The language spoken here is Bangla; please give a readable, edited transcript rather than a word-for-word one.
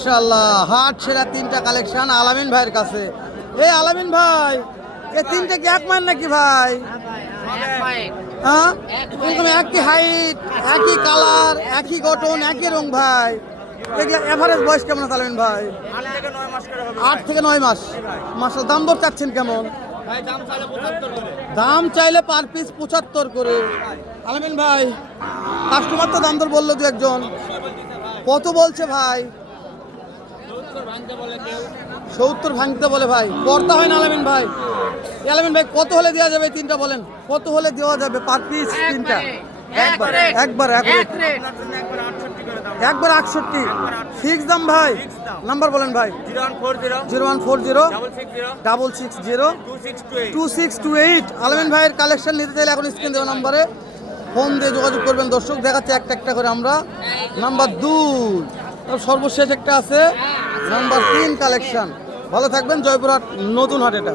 মাশাআল্লাহ হাট সেরা তিনটা কালেকশন আলামিন ভাইয়ের কাছে। এই আলামিন ভাই, এই তিনটা কি এক মাইল নাকি ভাই? হ্যাঁ, এরকম একই হাইট, একই কালার, একই গঠন, একই রং ভাই। এগুলা এভারেজ বয়স কেমন আছে আলামিন ভাই? 8 থেকে 9 মাস। মাশাআল্লাহ, দাম দর চাচ্ছেন কেমন? দাম চাইলে পার পিস 75 করে। আলামিন ভাই, কাস্টমার তো দাম দর বললো দু একজন, কত বলছে ভাই? 70 ভাঙতে বলে ভাই, পড়তা হয় না আলামিন ভাই। আলামিন ভাই, কত হলে দেওয়া যাবে? তিনটা বলেন, কত হলে দেওয়া যাবে পার পিস তিনটা? একবার 68 ফিক্স দাম ভাই। নাম্বার বলেন ভাই। 0140 660 2628। আলামিন ভাইয়ের কালেকশন নিতে চাইলে এখন স্ক্রিন দেওয়া নাম্বারে ফোন দিয়ে যোগাযোগ করবেন। দর্শক, দেখাচ্ছে একটা একটা করে আমরা। নাম্বার 2, সর্বশেষ একটা আছে নাম্বার 3 কালেকশন। ভালো থাকবেন। জয়পুরহাট নতুন হাট এটা।